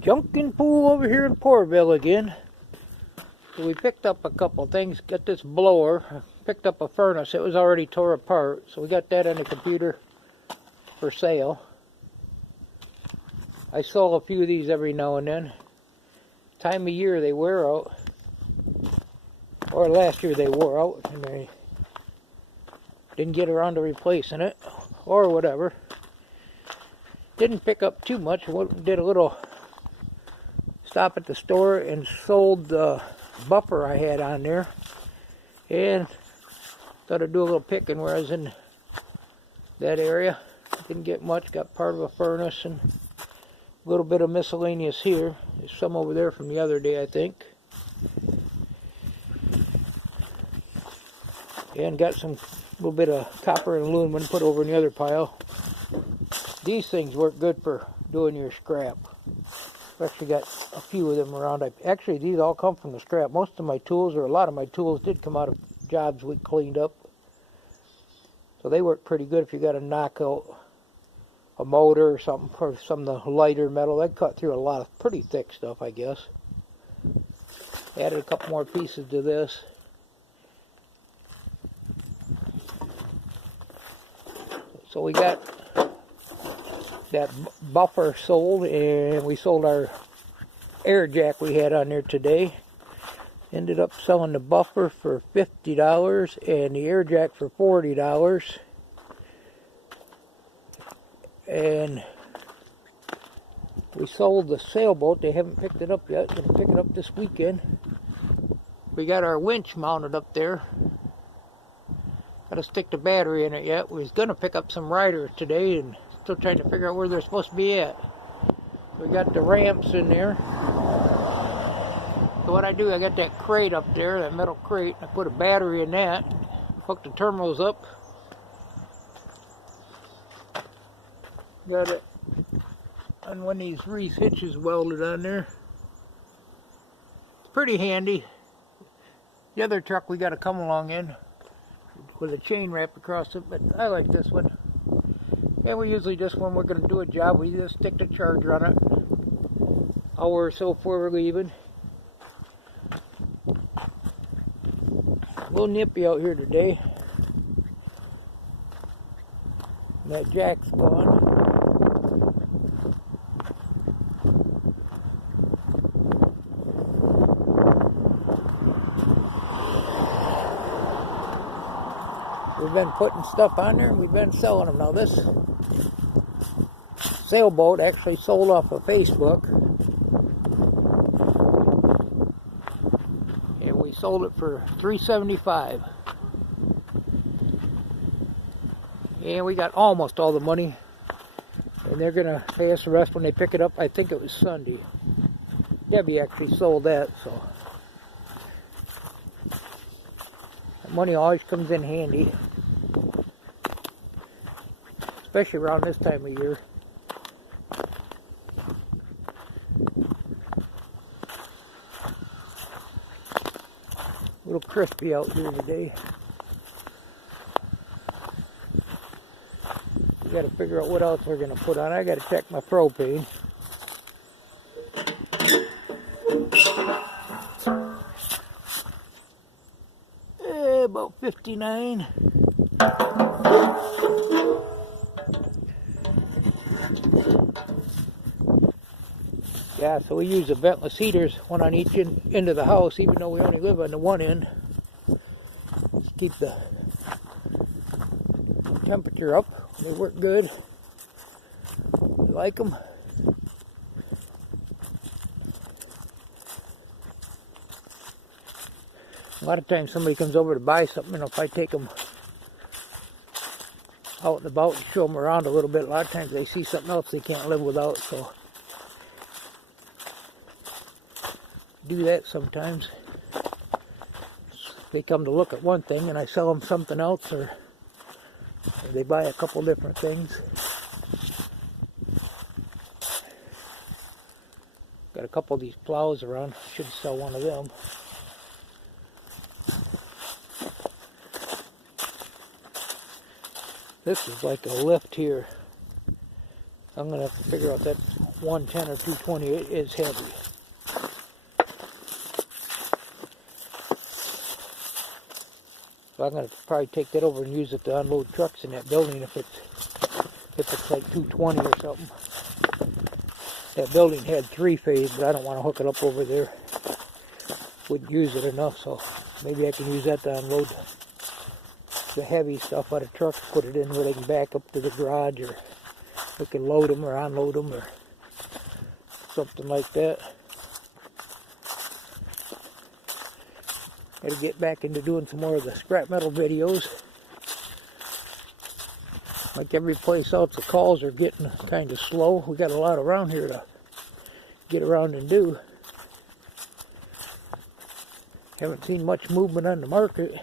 Junkin pool over here in Porterville again. So we picked up a couple things. Got this blower. Picked up a furnace. It was already tore apart. So we got that on the computer for sale. I sell a few of these every now and then. Time of year they wear out. Or last year they wore out and they didn't get around to replacing it. Or whatever. Didn't pick up too much. Did a little stop at the store and sold the buffer I had on there. And thought I'd do a little picking where I was in that area. Didn't get much. Got part of a furnace and a little bit of miscellaneous here. There's some over there from the other day, I think. And got some little bit of copper and aluminum put over in the other pile. These things work good for doing your scrap. I've actually got a few of them around. Actually, these all come from the scrap. Most of my tools, or a lot of my tools, did come out of jobs we cleaned up. So they work pretty good if you got to knock out a motor or something, or some of the lighter metal. They cut through a lot of pretty thick stuff, I guess. Added a couple more pieces to this. So we got that buffer sold, and we sold our air jack we had on there today. Ended up selling the buffer for $50 and the air jack for $40. And we sold the sailboat. They haven't picked it up yet. Gonna pick it up this weekend. We got our winch mounted up there. Got to stick the battery in it yet. We was gonna pick up some riders today and still trying to figure out where they're supposed to be at. We got the ramps in there. So what I do, I got that crate up there, that metal crate. I put a battery in that, hook the terminals up. Got it on one of these Reese hitches welded on there. It's pretty handy. The other truck we got to come along in with a chain wrapped across it, but I like this one. And we usually just, when we're going to do a job, we just stick the charger on it. Hour or so before we're leaving. A little nippy out here today. And that jack's gone. We've been putting stuff on there and we've been selling them. Now this sailboat actually sold off of Facebook. And we sold it for $375. And we got almost all the money. And they're going to pay us the rest when they pick it up. I think it was Sunday. Debbie actually sold that, so that money always comes in handy. Especially around this time of year. A little crispy out here today. We got to figure out what else we're going to put on. I got to check my propane. About 59. Yeah, so we use the ventless heaters, one on each end of the house, even though we only live on the one end. Just keep the temperature up. They work good. I like them. A lot of times somebody comes over to buy something, and if I take them out and about and show them around a little bit, a lot of times they see something else they can't live without, so do that sometimes. They come to look at one thing and I sell them something else, or they buy a couple different things. Got a couple of these plows around. Should sell one of them. This is like a lift here. I'm gonna have to figure out that 110 or 220. It is heavy. So I'm going to probably take that over and use it to unload trucks in that building if it's like 220 or something. That building had 3-phase, but I don't want to hook it up over there. Wouldn't use it enough, so maybe I can use that to unload the heavy stuff out of trucks, put it in where they can back up to the garage, or we can load them or unload them or something like that. Gotta get back into doing some more of the scrap metal videos. Like every place else, the calls are getting kind of slow. We got a lot around here to get around and do. Haven't seen much movement on the market.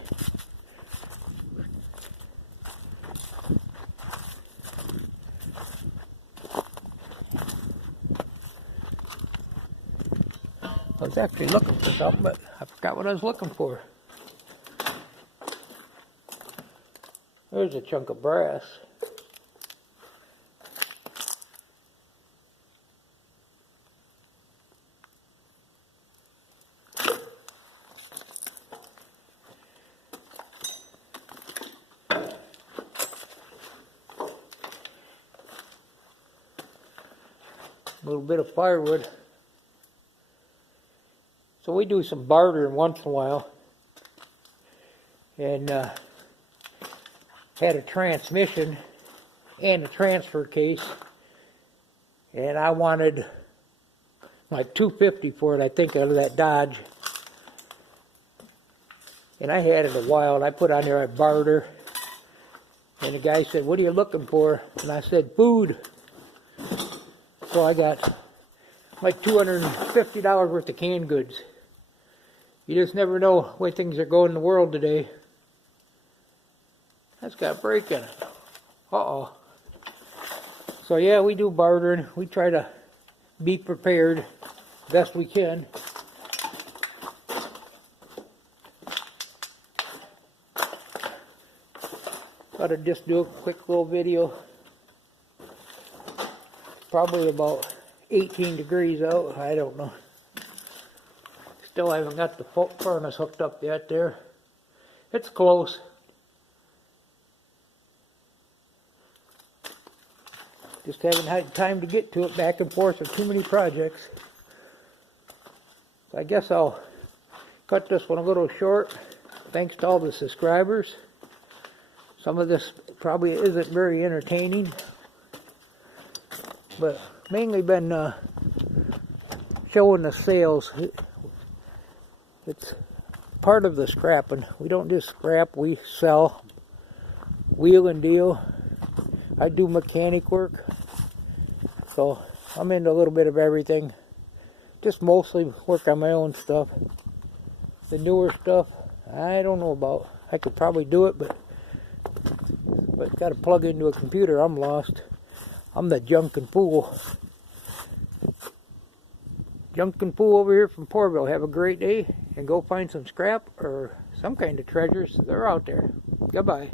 I was actually looking for something, but I forgot what I was looking for. There's a chunk of brass. A little bit of firewood. So we do some bartering once in a while, and had a transmission and a transfer case, and I wanted like $250 for it, I think, out of that Dodge. And I had it a while, and I put on there I barter, and the guy said, "What are you looking for?" And I said, "Food." So I got like $250 worth of canned goods. You just never know where things are going in the world today. That's got a break in it. Uh-oh. So yeah, we do bartering. We try to be prepared best we can. Thought I'd just do a quick little video. Probably about 18 degrees out. I don't know. Still haven't got the furnace hooked up yet there. It's close. Just haven't had time to get to it, back and forth with too many projects. So I guess I'll cut this one a little short. Thanks to all the subscribers. Some of this probably isn't very entertaining, but mainly been showing the sales. It's part of the scrapping. We don't just scrap, we sell, wheel and deal. I do mechanic work, so I'm into a little bit of everything. Just mostly work on my own stuff. The newer stuff, I don't know about. I could probably do it, but got to plug into a computer, I'm lost. I'm the junk and fool. Junk and fool over here from Porville. Have a great day, and go find some scrap or some kind of treasures. They're out there. Goodbye.